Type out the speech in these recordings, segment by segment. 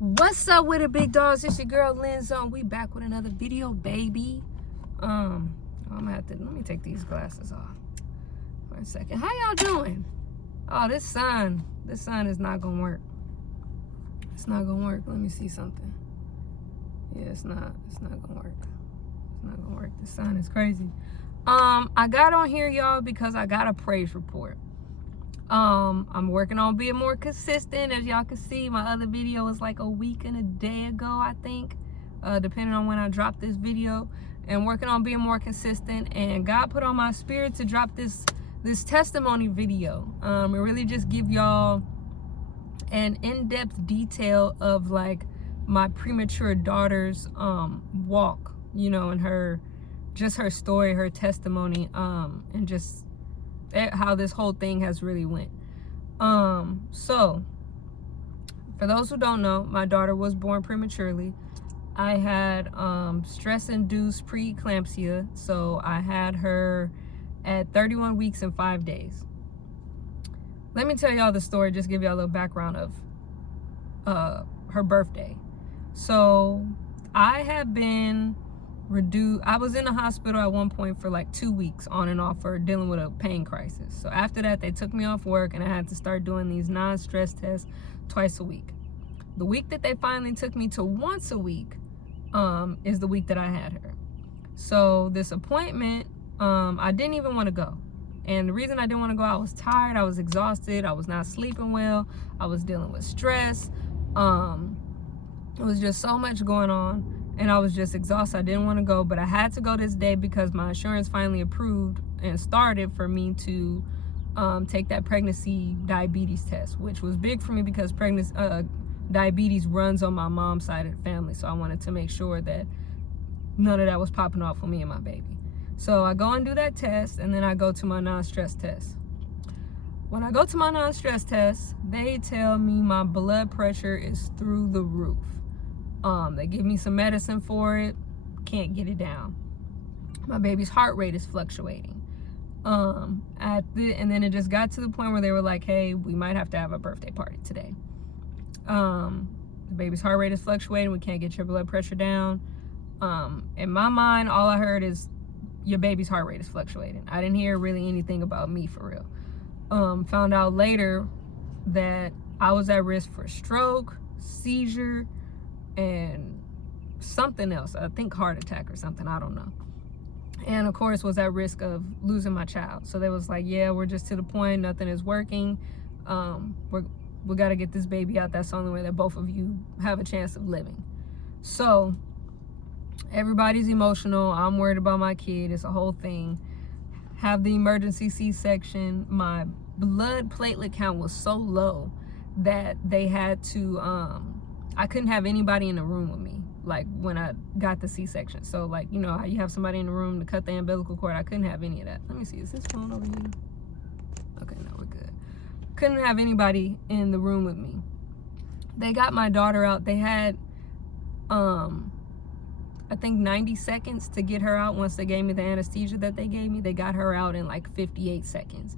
What's up with it, big dogs? It's your girl Lynn Zone. We back with another video, baby. I'm gonna have to let me take these glasses off for a second. How y'all doing? Oh, this sun is not gonna work. It's not gonna work. Let me see something. Yeah, it's not gonna work. It's not gonna work. The sun is crazy. I got on here, y'all, because I got a praise report. I'm working on being more consistent. As y'all can see, my other video was like a week and a day ago, I think, depending on when I dropped this video, and working on being more consistent. And God put on my spirit to drop this testimony video, and really just give y'all an in-depth detail of like my premature daughter's walk, you know, and her story, her testimony, and just how this whole thing has really went. So for those who don't know, my daughter was born prematurely. I had stress-induced preeclampsia, so I had her at 31 weeks and 5 days. Let me tell y'all the story, just give y'all a little background of her birthday. So I had been reduced. I was in the hospital at one point for like 2 weeks on and off for dealing with a pain crisis. So after that, they took me off work and I had to start doing these non-stress tests twice a week. The week that they finally took me to once a week is the week that I had her. So this appointment, I didn't even want to go. And the reason I didn't want to go, I was tired, I was exhausted, I was not sleeping well, I was dealing with stress. It was just so much going on. And I was just exhausted. I didn't want to go, but I had to go this day because my insurance finally approved and started for me to take that pregnancy diabetes test, which was big for me because diabetes runs on my mom's side of the family. So I wanted to make sure that none of that was popping off for me and my baby. So I go and do that test, and then I go to my non-stress test. When I go to my non-stress test, they tell me my blood pressure is through the roof. They give me some medicine for it, can't get it down. My baby's heart rate is fluctuating. And then it just got to the point where they were like, hey, we might have to have a birthday party today. The baby's heart rate is fluctuating, we can't get your blood pressure down. In my mind, all I heard is your baby's heart rate is fluctuating. I didn't hear really anything about me for real. Found out later that I was at risk for stroke, seizure, and something else. I think heart attack or something, I don't know. And of course was at risk of losing my child. So they was like, yeah, we're just to the point, nothing is working. We got to get this baby out. That's the only way that both of you have a chance of living. So everybody's emotional. I'm worried about my kid. It's a whole thing. Have the emergency C-section. My blood platelet count was so low that they had to I couldn't have anybody in the room with me, like when I got the C-section. So like, you know how you have somebody in the room to cut the umbilical cord? I couldn't have any of that. Let me see, is this phone over here? Okay, no, we're good. Couldn't have anybody in the room with me. They got my daughter out. They had, I think 90 seconds to get her out. Once they gave me the anesthesia that they gave me, they got her out in like 58 seconds.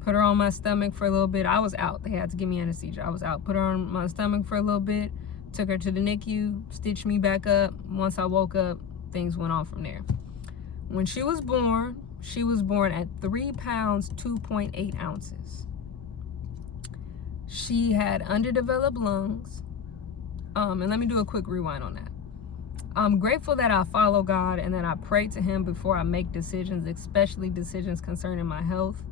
Put her on my stomach for a little bit. I was out. They had to give me anesthesia. I was out. Put her on my stomach for a little bit. Took her to the NICU, stitched me back up. Once I woke up, things went on from there. When she was born at 3 pounds, 2.8 ounces. She had underdeveloped lungs. And let me do a quick rewind on that. I'm grateful that I follow God and that I pray to Him before I make decisions, especially decisions concerning my health.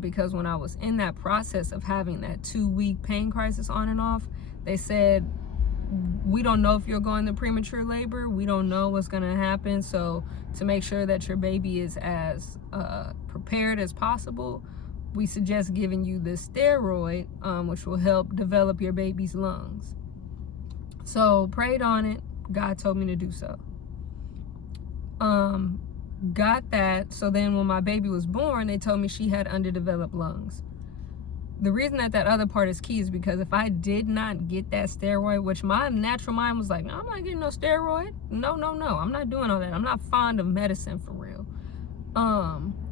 Because when I was in that process of having that 2-week pain crisis on and off, they said, we don't know if you're going to premature labor. We don't know what's going to happen. So to make sure that your baby is as prepared as possible, we suggest giving you this steroid, which will help develop your baby's lungs. So prayed on it. God told me to do so. Got that. So then when my baby was born, they told me she had underdeveloped lungs. The reason that other part is key is because if I did not get that steroid, which my natural mind was like, no, I'm not getting no steroid. No, I'm not doing all that. I'm not fond of medicine for real.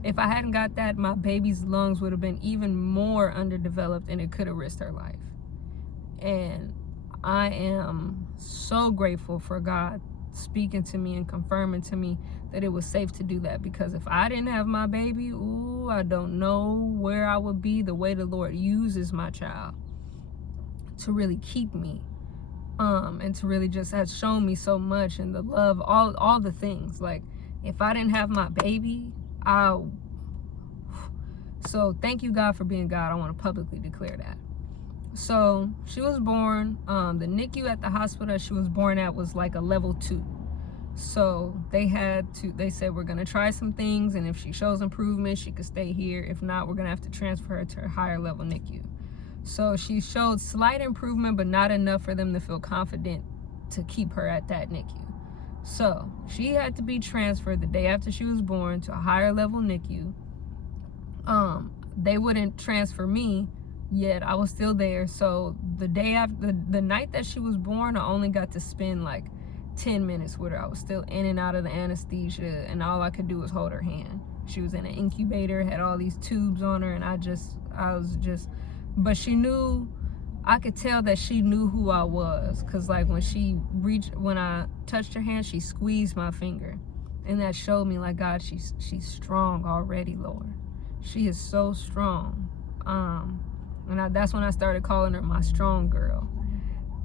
If I hadn't got that, my baby's lungs would have been even more underdeveloped and it could have risked her life. And I am so grateful for God speaking to me and confirming to me that it was safe to do that, because if I didn't have my baby, ooh, I don't know where I would be. The way the Lord uses my child to really keep me, and to really just has shown me so much, and the love, all the things. Like, if I didn't have my baby, so thank you, God, for being God. I want to publicly declare that. So she was born, the NICU at the hospital that she was born at was like a level 2. So they said, we're going to try some things, and if she shows improvement, she could stay here. If not, we're going to have to transfer her to a higher level NICU. So she showed slight improvement, but not enough for them to feel confident to keep her at that NICU. So she had to be transferred the day after she was born to a higher level NICU. They wouldn't transfer me yet. I was still there. So the day after, the night that she was born, I only got to spend like 10 minutes with her. I was still in and out of the anesthesia, and all I could do was hold her hand. She was in an incubator, had all these tubes on her, and I was just, but she knew, I could tell that she knew who I was, because like when I touched her hand, she squeezed my finger, and that showed me, like, God, she's strong already, Lord. She is so strong. And that's when I started calling her my strong girl.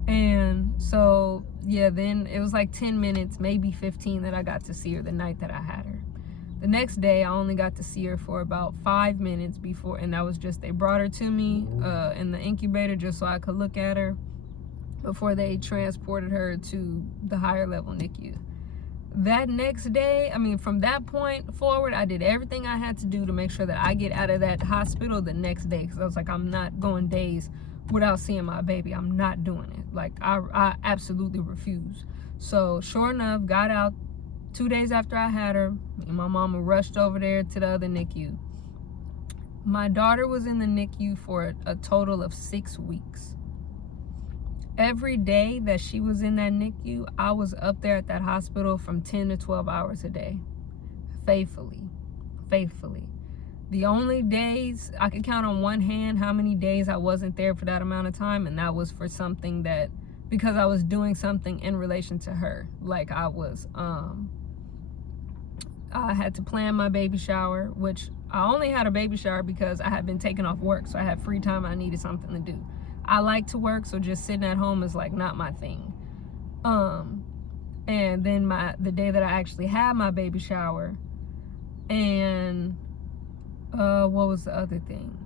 And so, yeah, then it was like 10 minutes, maybe 15, that I got to see her the night that I had her. The next day, I only got to see her for about 5 minutes before, and that was just, they brought her to me in the incubator just so I could look at her before they transported her to the higher level NICU. That next day, I mean, from that point forward, I did everything I had to do to make sure that I get out of that hospital the next day, because I was like, I'm not going days without seeing my baby. I'm not doing it. Like, I absolutely refuse. So sure enough, got out 2 days after I had her. Me and my mama rushed over there to the other NICU. My daughter was in the NICU for a total of 6 weeks. Every day that she was in that NICU, I was up there at that hospital from 10 to 12 hours a day, faithfully. The only days, I could count on one hand how many days I wasn't there for that amount of time, and that was for something that, because I was doing something in relation to her. Like, I had to plan my baby shower, which I only had a baby shower because I had been taken off work, so I had free time, I needed something to do. I like to work, so just sitting at home is like not my thing. And then the day that I actually had my baby shower, and what was the other thing?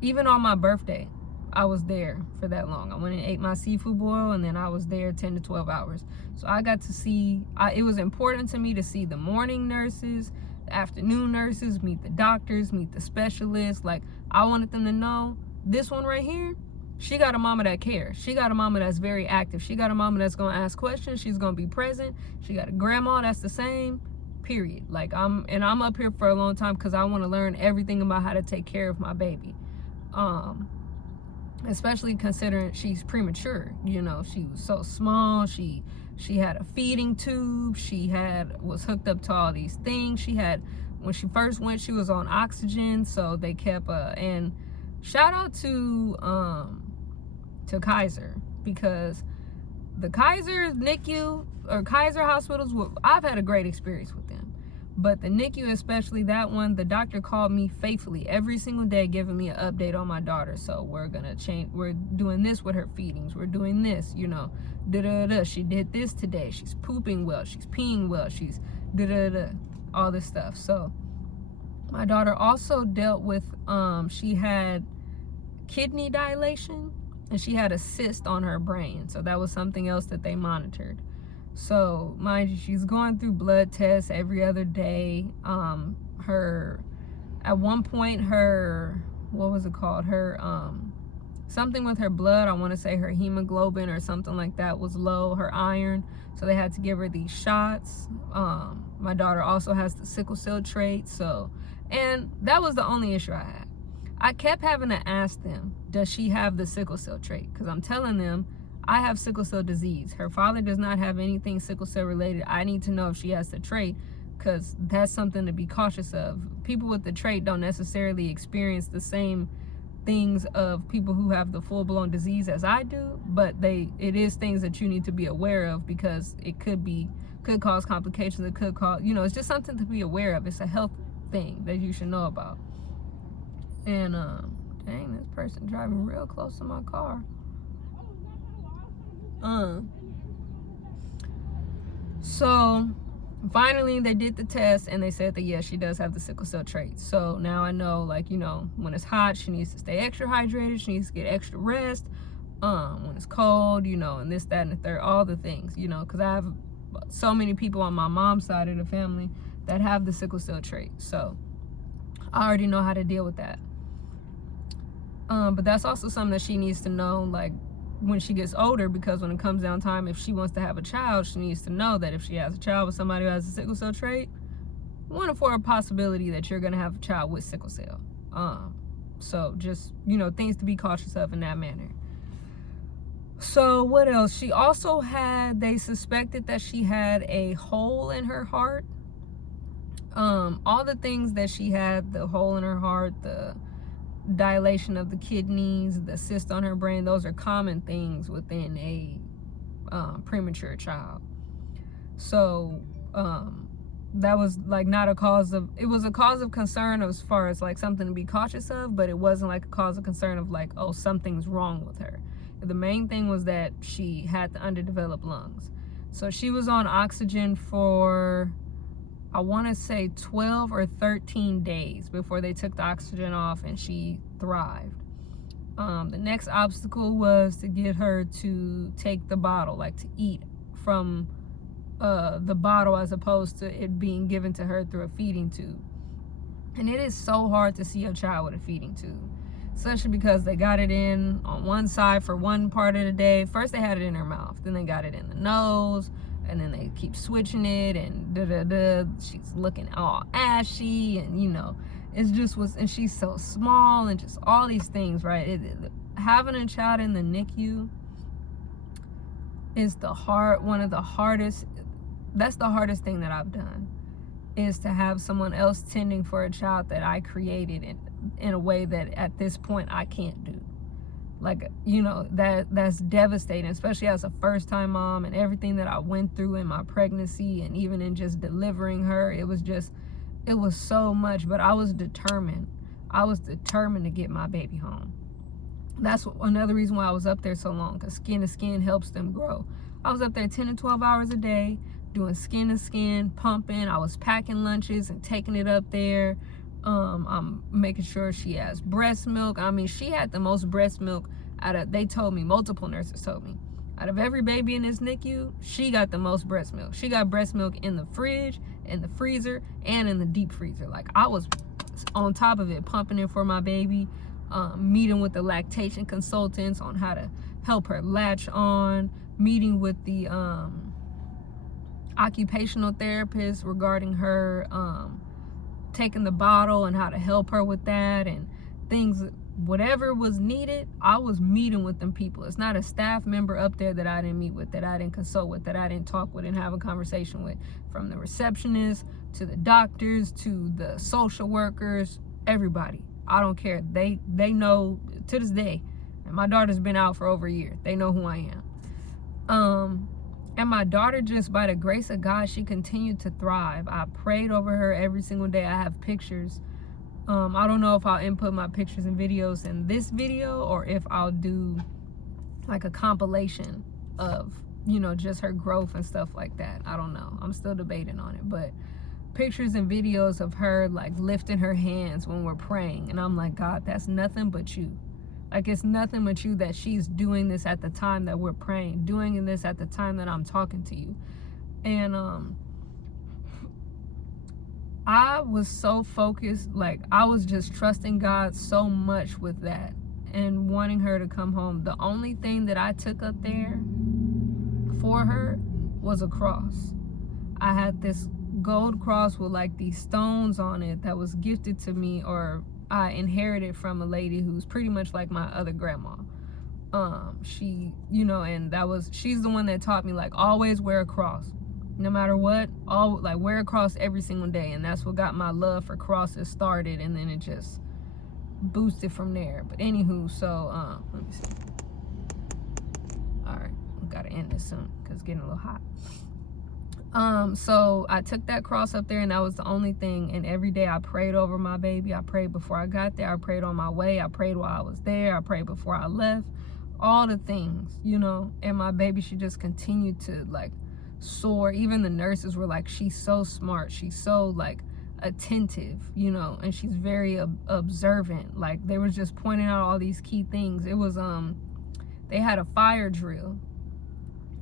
Even on my birthday, I was there for that long. I went and ate my seafood boil, and then I was there 10 to 12 hours. So I got to see, it was important to me to see the morning nurses, the afternoon nurses, meet the doctors, meet the specialists. Like, I wanted them to know, this one right here, she got a mama that cares. She got a mama that's very active. She got a mama that's going to ask questions. She's going to be present. She got a grandma that's the same, period. Like, I'm up here for a long time because I want to learn everything about how to take care of my baby. Especially considering she's premature. You know, she was so small. She had a feeding tube. She was hooked up to all these things. When she first went, she was on oxygen. So they kept, and shout out to Kaiser, because the Kaiser NICU or Kaiser hospitals, I've had a great experience with them, but the NICU, especially that one, the doctor called me faithfully every single day, giving me an update on my daughter. So we're gonna change, we're doing this with her feedings, we're doing this, you know, she did this today, she's pooping well, she's peeing well, she's all this stuff. So my daughter also dealt with, she had kidney dilation, and she had a cyst on her brain. So that was something else that they monitored. So mind you, she's going through blood tests every other day. At one point, what was it called? Something with her blood, I want to say her hemoglobin or something like that was low, her iron. So they had to give her these shots. My daughter also has the sickle cell trait. And that was the only issue I had. I kept having to ask them, does she have the sickle cell trait? Because I'm telling them, I have sickle cell disease. Her father does not have anything sickle cell related. I need to know if she has the trait, because that's something to be cautious of. People with the trait don't necessarily experience the same things of people who have the full-blown disease as I do, but it is things that you need to be aware of, because it could cause complications. It could cause, it's just something to be aware of. It's a health thing that you should know about. And dang, this person driving real close to my car. So finally they did the test and they said that yes, she does have the sickle cell trait. So now I know, like, when it's hot, she needs to stay extra hydrated, she needs to get extra rest. When it's cold, and this, that, and the third, all the things, because I have so many people on my mom's side of the family that have the sickle cell trait. So I already know how to deal with that. But that's also something that she needs to know, like, when she gets older, because when it comes down time, if she wants to have a child, she needs to know that if she has a child with somebody who has a sickle cell trait, 1 in 4 a possibility that you're going to have a child with sickle cell. So just, things to be cautious of in that manner. So what else? She also they suspected that she had a hole in her heart. All the things that she had, the hole in her heart, the dilation of the kidneys, the cyst on her brain, those are common things within a premature child. So that was like not a cause of, it was a cause of concern as far as like something to be cautious of, but it wasn't like a cause of concern of like, oh, something's wrong with her. The main thing was that she had the underdeveloped lungs. So she was on oxygen for, I want to say 12 or 13 days before they took the oxygen off, and she thrived. The next obstacle was to get her to take the bottle, like to eat from the bottle as opposed to it being given to her through a feeding tube. And it is so hard to see a child with a feeding tube, especially because they got it in on one side for one part of the day. First they had it in her mouth, then they got it in the nose, and then they keep switching it, and she's looking all ashy, and it's just and she's so small, and just all these things, right? Having a child in the NICU is one of the hardest, that's the hardest thing that I've done, is to have someone else tending for a child that I created in a way that at this point I can't do. Like, that's devastating, especially as a first-time mom, and everything that I went through in my pregnancy, and even in just delivering her. It was so much, but I was determined. To get my baby home. That's another reason why I was up there so long, because skin to skin helps them grow. I was up there 10 to 12 hours a day, doing skin to skin, pumping. I was packing lunches and taking it up there. I'm making sure she has breast milk. I mean, she had the most breast milk multiple nurses told me, out of every baby in this NICU, she got the most breast milk. She got breast milk in the fridge, in the freezer, and in the deep freezer. Like, I was on top of it, pumping it for my baby, meeting with the lactation consultants on how to help her latch on, meeting with the occupational therapist regarding her taking the bottle and how to help her with that, and things, whatever was needed. I was meeting with them people. It's not a staff member up there that I didn't meet with, that I didn't consult with, that I didn't talk with and have a conversation with, from the receptionist to the doctors to the social workers, everybody. I don't care. They know to this day, and my daughter's been out for over a year. They know who I am. And my daughter, just by the grace of God, she continued to thrive. I prayed over her every single day. I have pictures. I don't know if I'll input my pictures and videos in this video, or if I'll do like a compilation of, just her growth and stuff like that. I don't know. I'm still debating on it. But pictures and videos of her like lifting her hands when we're praying. And I'm like, God, that's nothing but you. Like, it's nothing but you that she's doing this at the time that we're praying, doing this at the time that I'm talking to you. And I was so focused, like, I was just trusting God so much with that and wanting her to come home. The only thing that I took up there for her was a cross. I had this gold cross with like these stones on it that was gifted to me, or I inherited from a lady who's pretty much like my other grandma. She, and she's the one that taught me, like, always wear a cross, no matter what. Wear a cross every single day. And that's what got my love for crosses started. And then it just boost it from there. But anywho, so let me see. All right, we gotta end this soon because it's getting a little hot. So I took that cross up there, and that was the only thing. And every day I prayed over my baby. I prayed before I got there. I prayed on my way. I prayed while I was there. I prayed before I left. All the things, you know. And my baby, she just continued to like soar. Even the nurses were like, she's so smart. She's so like attentive, you know, and she's very observant. Like they were just pointing out all these key things. It was they had a fire drill,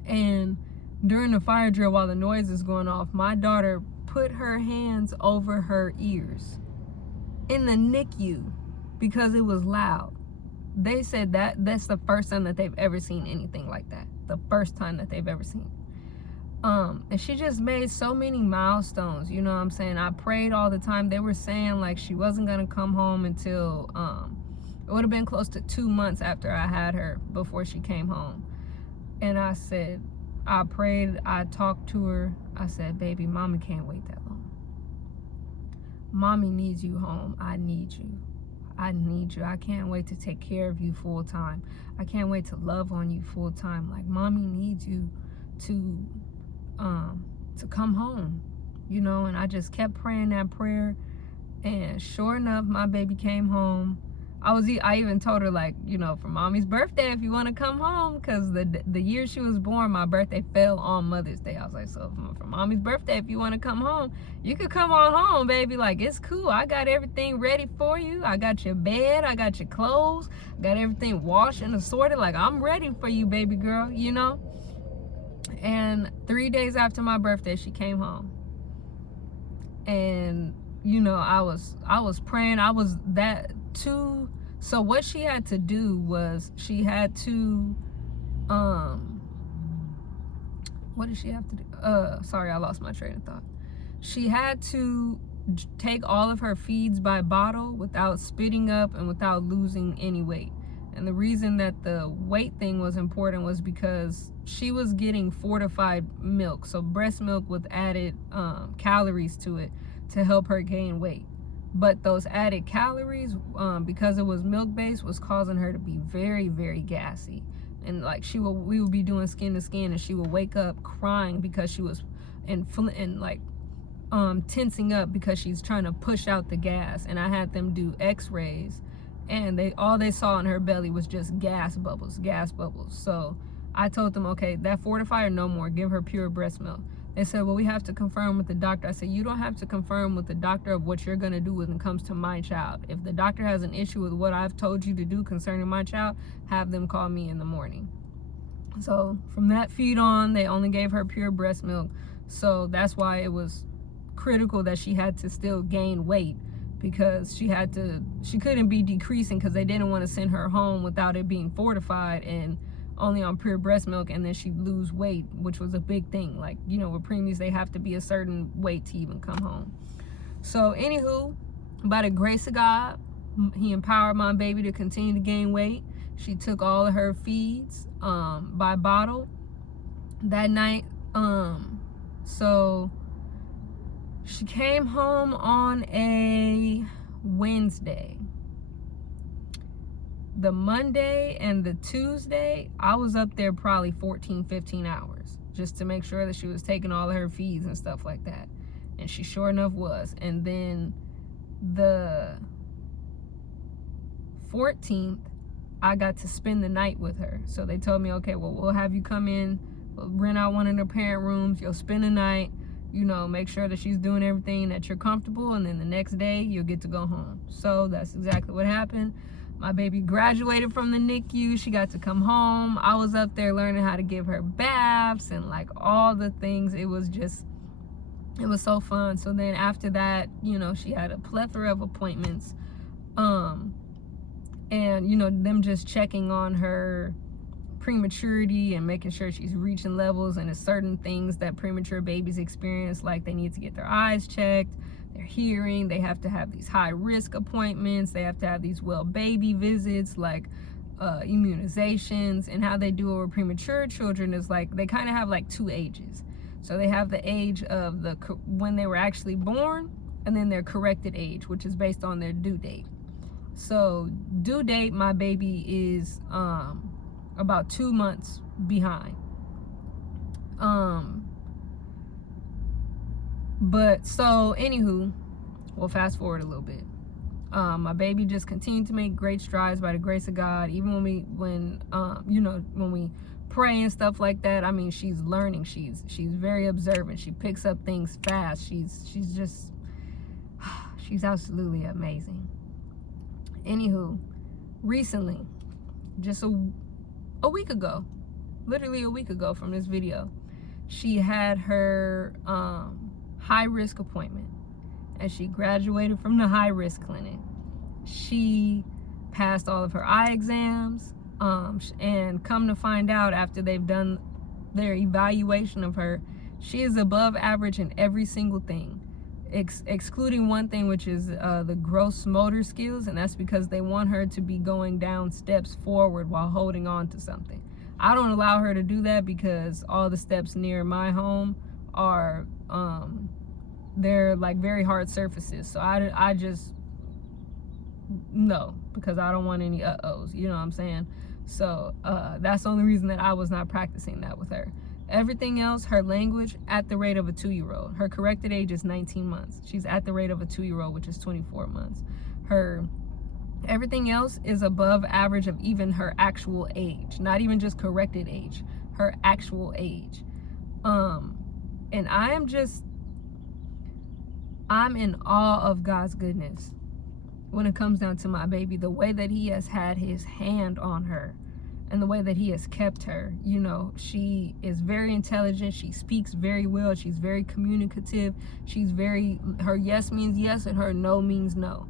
and during the fire drill, while the noise is going off, my daughter put her hands over her ears in the NICU because it was loud. They said that's the first time that they've ever seen anything like that. The first time that they've ever seen. And she just made so many milestones, you know what I'm saying? I prayed all the time. They were saying like she wasn't gonna come home until it would have been close to 2 months after I had her before she came home. And I said, I prayed, I talked to her. I said, baby, mommy can't wait that long. Mommy needs you home. I need you. I need you. I can't wait to take care of you full time. I can't wait to love on you full time. Like, mommy needs you to come home, you know. And I just kept praying that prayer, and sure enough, my baby came home. I even told her, like, you know, for mommy's birthday, if you want to come home, because the year she was born, my birthday fell on Mother's Day. I was like, so for mommy's birthday, if you want to come home, you could come on home, baby. Like, it's cool. I got everything ready for you. I got your bed. I got your clothes. I got everything washed and assorted. Like, I'm ready for you, baby girl, you know? And 3 days after my birthday, she came home. And, you know, I was praying. I was that too. So what she had to do was she had to, what did she have to do? Sorry, I lost my train of thought. She had to take all of her feeds by bottle without spitting up and without losing any weight. And the reason that the weight thing was important was because she was getting fortified milk, so breast milk with added calories to it to help her gain weight. But those added calories, because it was milk-based, was causing her to be very, very gassy. And like we would be doing skin to skin, and she would wake up crying because she was tensing up because she's trying to push out the gas. And I had them do x-rays, and all they saw in her belly was just gas bubbles. So I told them, okay, that fortifier, no more. Give her pure breast milk. They said, well, we have to confirm with the doctor. I said, you don't have to confirm with the doctor of what you're going to do when it comes to my child. If the doctor has an issue with what I've told you to do concerning my child, have them call me in the morning. So from that feed on, they only gave her pure breast milk. So that's why it was critical that she had to still gain weight, because she couldn't be decreasing, because they didn't want to send her home without it being fortified and only on pure breast milk, and then she'd lose weight, which was a big thing. Like, you know, with preemies, they have to be a certain weight to even come home. So anywho, by the grace of God, he empowered my baby to continue to gain weight. She took all of her feeds by bottle that night. So she came home on a Wednesday. The Monday and the Tuesday, I was up there probably 14-15 hours just to make sure that she was taking all of her feeds and stuff like that. And she sure enough was. And then the 14th, I got to spend the night with her. So they told me, okay, well, we'll have you come in, we'll rent out one of the parent rooms, you'll spend the night, you know, make sure that she's doing everything that you're comfortable, and then the next day you'll get to go home. So that's exactly what happened. My baby graduated from the NICU. She got to come home. I was up there learning how to give her baths and like all the things. It was so fun. So then after that, you know, she had a plethora of appointments. And, you know, them just checking on her prematurity and making sure she's reaching levels. And there's certain things that premature babies experience, like they need to get their eyes checked, their hearing, they have to have these high risk appointments, they have to have these well baby visits, like immunizations. And how they do it with premature children is like they kind of have like 2 ages. So they have the age of when they were actually born, and then their corrected age, which is based on their due date. So due date, my baby is about 2 months behind. But so anywho, we'll fast forward a little bit. My baby just continued to make great strides by the grace of God. Even when we pray and stuff like that, I mean, she's learning. She's very observant. She picks up things fast. She's absolutely amazing. Anywho, recently, just a week ago, literally a week ago from this video, she had her high risk appointment. As she graduated from the high risk clinic, she passed all of her eye exams, and come to find out, after they've done their evaluation of her, she is above average in every single thing, excluding one thing, which is the gross motor skills, and that's because they want her to be going down steps forward while holding on to something. I don't allow her to do that because all the steps near my home are they're like very hard surfaces, so I just no, because I don't want any uh-ohs, you know what I'm saying? So that's the only reason that I was not practicing that with her. Everything else, her language, at the rate of a 2-year-old. Her corrected age is 19 months. She's at the rate of a 2-year-old, which is 24 months. Everything else is above average of even her actual age, not even just corrected age, her actual age. And I'm in awe of God's goodness when it comes down to my baby, the way that he has had his hand on her and the way that he has kept her. You know, she is very intelligent. She speaks very well. She's very communicative. Her yes means yes and her no means no.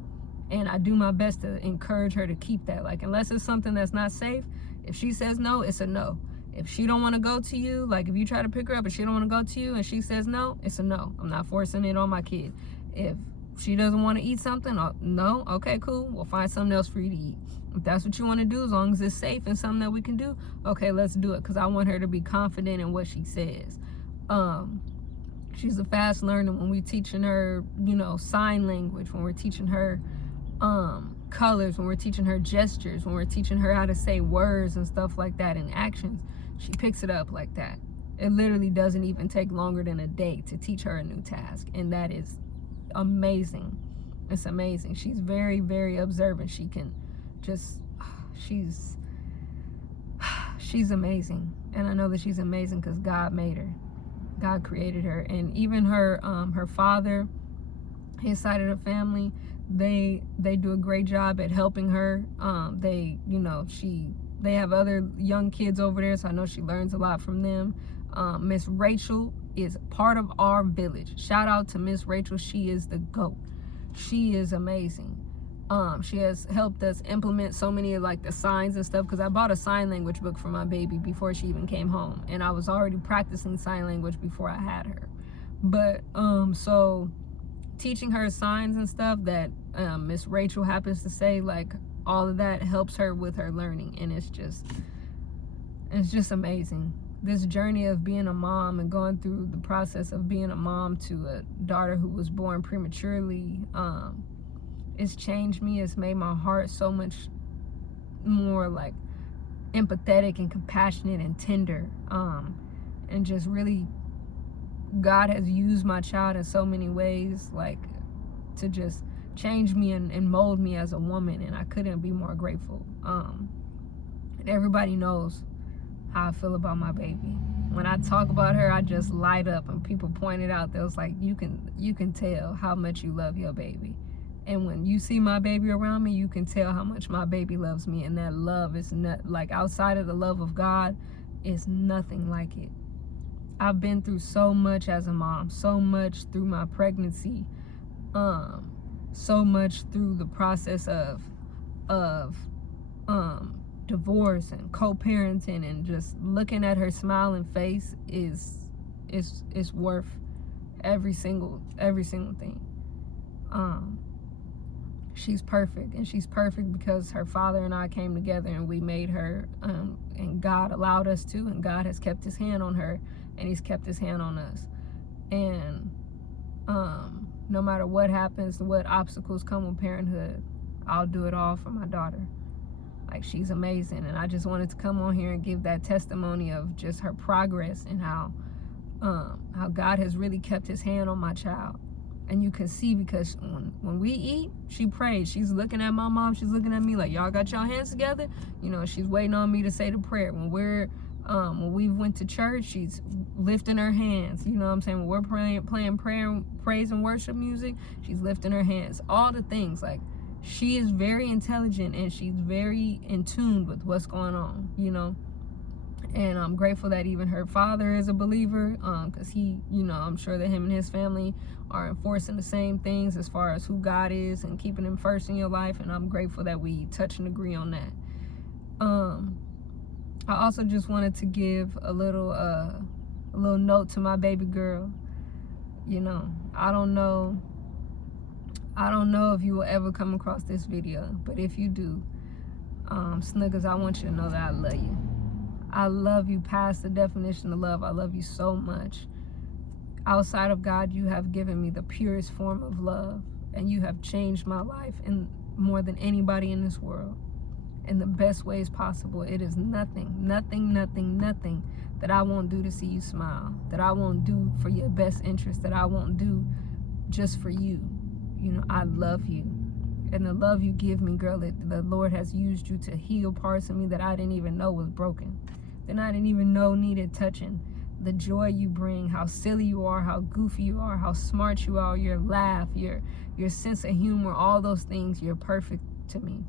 And I do my best to encourage her to keep that. Like, unless it's something that's not safe, if she says no, it's a no. If she don't want to go to you, like if you try to pick her up and she don't want to go to you and she says no, it's a no. I'm not forcing it on my kid. If she doesn't want to eat something, no, okay, cool. We'll find something else for you to eat. If that's what you want to do, as long as it's safe and something that we can do, okay, let's do it. Because I want her to be confident in what she says. She's a fast learner. When we're teaching her, sign language, when we're teaching her colors, when we're teaching her gestures, when we're teaching her how to say words and stuff like that and actions, she picks it up like that. It literally doesn't even take longer than a day to teach her a new task, and that is amazing. It's amazing. She's very, very observant. She can just, she's amazing. And I know that she's amazing because God made her. God created her. And even her father, his side of the family, they do a great job at helping her. They have other young kids over there, so I know she learns a lot from them. Miss Rachel is part of our village. Shout out to Miss Rachel. She is the GOAT. She is amazing. She has helped us implement so many of like the signs and stuff, because I bought a sign language book for my baby before she even came home, and I was already practicing sign language before I had her. But so teaching her signs and stuff that Miss Rachel happens to say, like, all of that helps her with her learning, and it's just amazing. This journey of being a mom and going through the process of being a mom to a daughter who was born prematurely, it's changed me. It's made my heart so much more like empathetic and compassionate and tender, and just really, God has used my child in so many ways, like, to just change me and mold me as a woman, and I couldn't be more grateful. And everybody knows how I feel about my baby. When I talk about her, I just light up, and people pointed out, they was like, you can tell how much you love your baby. And when you see my baby around me, you can tell how much my baby loves me, and that love is not, like, outside of the love of God, is nothing like it. I've been through so much as a mom, so much through my pregnancy, so much through the process of divorce and co-parenting, and just looking at her smiling face is worth every single thing. She's perfect, and she's perfect because her father and I came together and we made her, and God allowed us to, and God has kept his hand on her, and he's kept his hand on us. And no matter what happens, what obstacles come with parenthood, I'll do it all for my daughter. Like, she's amazing. And I just wanted to come on here and give that testimony of just her progress and how God has really kept his hand on my child. And you can see, because when we eat, she prays. She's looking at my mom. She's looking at me like, y'all got y'all hands together? You know, she's waiting on me to say the prayer. When we went to church, she's lifting her hands. You know what I'm saying? When we're playing prayer, praise and worship music, she's lifting her hands. All the things. Like, she is very intelligent and she's very in tune with what's going on, you know. And I'm grateful that even her father is a believer, because he, you know, I'm sure that him and his family are enforcing the same things as far as who God is and keeping him first in your life. And I'm grateful that we touch and agree on that. I also just wanted to give a little note to my baby girl. You know, I don't know if you will ever come across this video, but if you do, Snuggers, I want you to know that I love you. I love you past the definition of love. I love you so much. Outside of God, you have given me the purest form of love, and you have changed my life in more than anybody in this world in the best ways possible. It is nothing that I won't do to see you smile, that I won't do for your best interest, that I won't do just for you. You know, I love you. And the love you give me, girl, the Lord has used you to heal parts of me that I didn't even know was broken, that I didn't even know needed touching. The joy you bring, how silly you are, how goofy you are, how smart you are, your laugh, your sense of humor, all those things, you're perfect to me.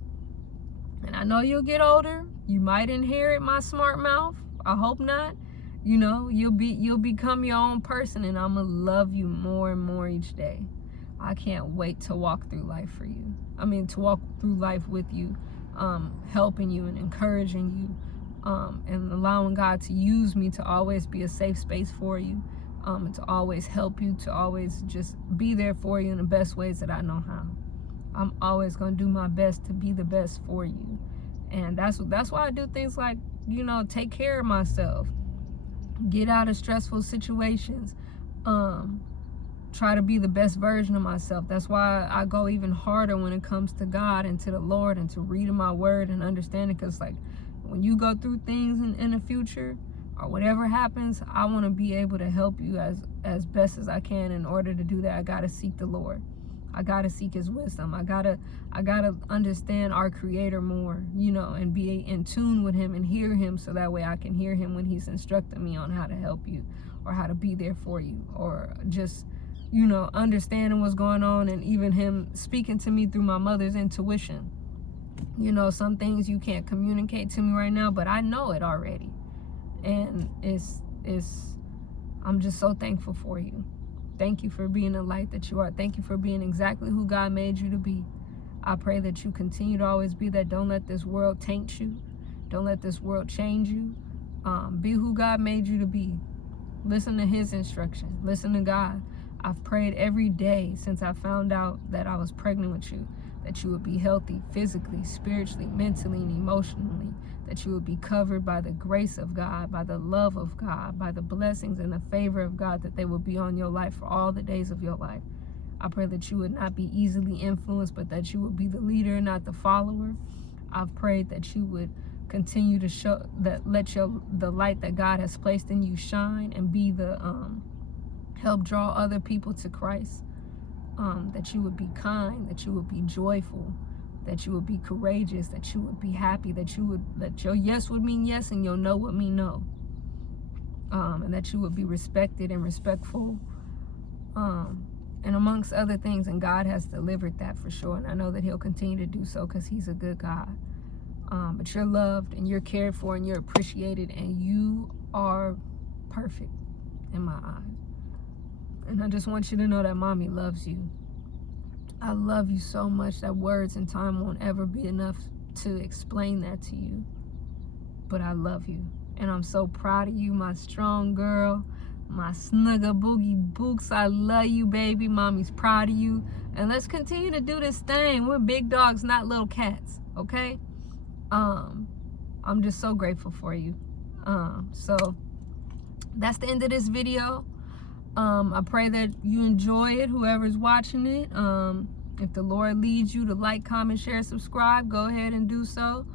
And I know you'll get older. You might inherit my smart mouth. I hope not. You know, you'll become your own person, and I'm gonna love you more and more each day. I can't wait to walk through life for you. I mean, to walk through life with you, helping you and encouraging you, and allowing God to use me to always be a safe space for you, and to always help you, to always just be there for you in the best ways that I know how. I'm always going to do my best to be the best for you. And that's why I do things like, you know, take care of myself, get out of stressful situations, try to be the best version of myself. That's why I go even harder when it comes to God and to the Lord and to reading my word and understanding. Because, like, when you go through things in the future or whatever happens, I want to be able to help you as best as I can. In order to do that, I got to seek the Lord. I got to seek his wisdom. I gotta understand our Creator more, you know, and be in tune with him and hear him, so that way I can hear him when he's instructing me on how to help you or how to be there for you, or just, you know, understanding what's going on, and even him speaking to me through my mother's intuition. You know, some things you can't communicate to me right now, but I know it already. And I'm just so thankful for you. Thank you for being the light that you are. Thank you for being exactly who God made you to be. I pray that you continue to always be that. Don't let this world taint you. Don't let this world change you. Be who God made you to be. Listen to his instruction. Listen to God. I've prayed every day since I found out that I was pregnant with you, that you would be healthy physically, spiritually, mentally, and emotionally, that you would be covered by the grace of God, by the love of God, by the blessings and the favor of God, that they would be on your life for all the days of your life. I pray that you would not be easily influenced, but that you would be the leader, not the follower. I've prayed that you would continue to show that, let the light that God has placed in you shine, and be the help draw other people to Christ. That you would be kind, that you would be joyful, that you would be courageous, that you would be happy, that your yes would mean yes and your no would mean no, and that you would be respected and respectful, and amongst other things. And God has delivered that for sure, and I know that he'll continue to do so, because he's a good God. But you're loved and you're cared for and you're appreciated, and you are perfect in my eyes. And I just want you to know that mommy loves you. I love you so much that words and time won't ever be enough to explain that to you. But I love you. And I'm so proud of you, my strong girl, my snugger boogie books. I love you, baby. Mommy's proud of you. And let's continue to do this thing. We're big dogs, not little cats, okay? I'm just so grateful for you. So that's the end of this video. I pray that you enjoy it, whoever's watching it. If the Lord leads you to like, comment, share, subscribe, go ahead and do so.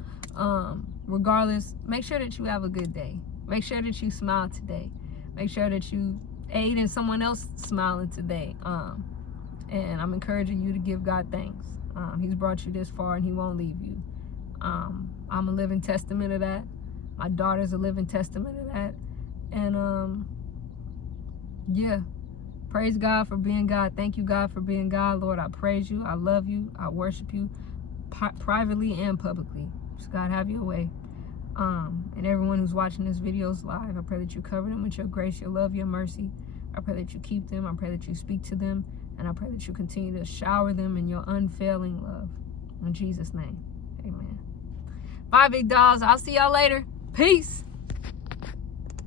Regardless, make sure that you have a good day. Make sure that you smile today. Make sure that you aid in someone else smiling today. And I'm encouraging you to give God thanks. He's brought you this far and he won't leave you. I'm a living testament of that. My daughter's a living testament of that. And yeah, praise God for being God. Thank you, God, for being God. Lord, I praise you. I love you. I worship you privately and publicly. Just God, have your way. And everyone who's watching this videos live, I pray that you cover them with your grace, your love, your mercy. I pray that you keep them. I pray that you speak to them. And I pray that you continue to shower them in your unfailing love. In Jesus' name, amen. Bye, Big Dawgz. I'll see y'all later. Peace.